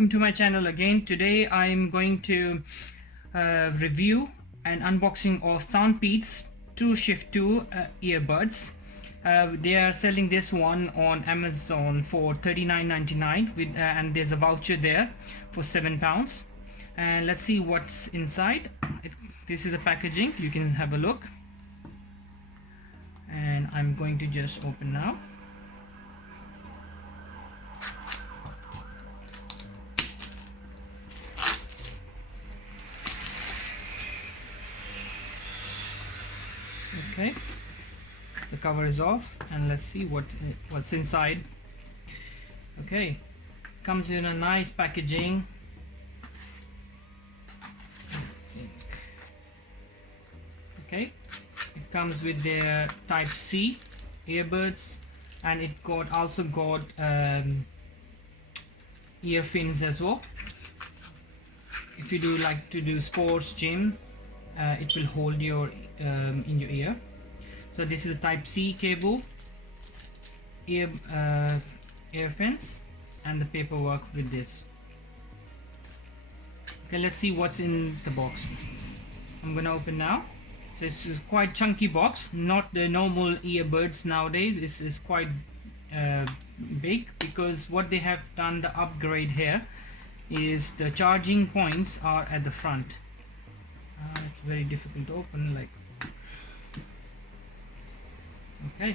welcome to my channel again. Today I'm going to review and unboxing of Soundpeats Trueshift2 earbuds. They are selling this one on Amazon for $39.99 with and there's a voucher there for £7. And let's see what's inside. This is a packaging, you can have a look, and I'm going to just open now. Okay, the cover is off and let's see what's inside. Okay, comes in a nice packaging. Okay, it comes with their type C earbuds, and it also got ear fins as well. If you do like to do sports gym, it will hold your in your ear. So this is a type C cable, ear fins, and the paperwork with this. Okay, let's see what's in the box. I'm gonna open now. So this is quite chunky box, not the normal earbuds nowadays. This is quite big, because what they have done, the upgrade here, is the charging points are at the front. It's very difficult to open, like. Okay,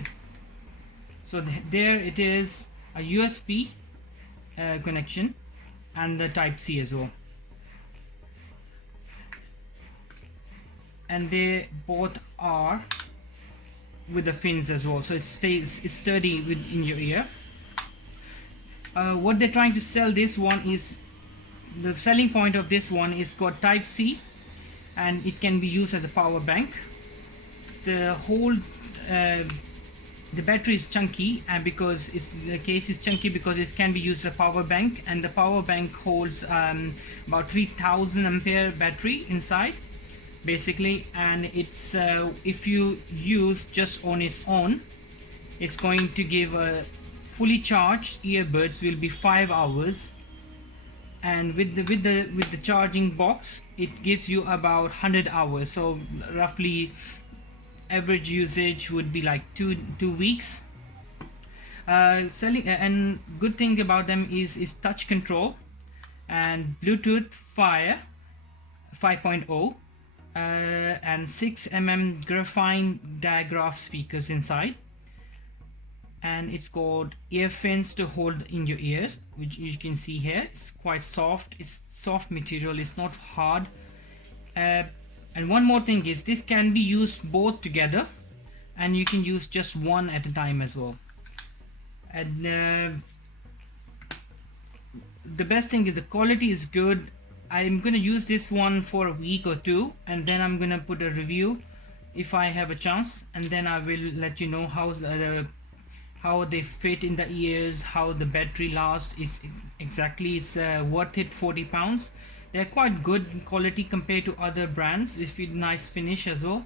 so there it is, a USB connection and the type C as well, and they both are with the fins as well, so it's sturdy in your ear. What they're trying to sell, this one is, the selling point of this one is got type C, and it can be used as a power bank. The whole the battery is chunky, and because the case is chunky because it can be used as a power bank, and the power bank holds about 3000 ampere battery inside basically, and it's if you use just on its own, it's going to give a fully charged earbuds will be 5 hours, and with the charging box it gives you about 100 hours. So roughly average usage would be like two weeks. Selling and good thing about them is touch control and Bluetooth 5.0 and 6mm graphene diaphragm speakers inside, and it's got ear fins to hold in your ears, which you can see here. It's quite soft, it's soft material, it's not hard. And one more thing is, this can be used both together, and you can use just one at a time as well. And the best thing is the quality is good. I'm gonna use this one for a week or two, and then I'm gonna put a review if I have a chance, and then I will let you know how they fit in the ears, how the battery lasts. Is exactly, it's worth it. £40. They're quite good quality compared to other brands. If you nice finish as well.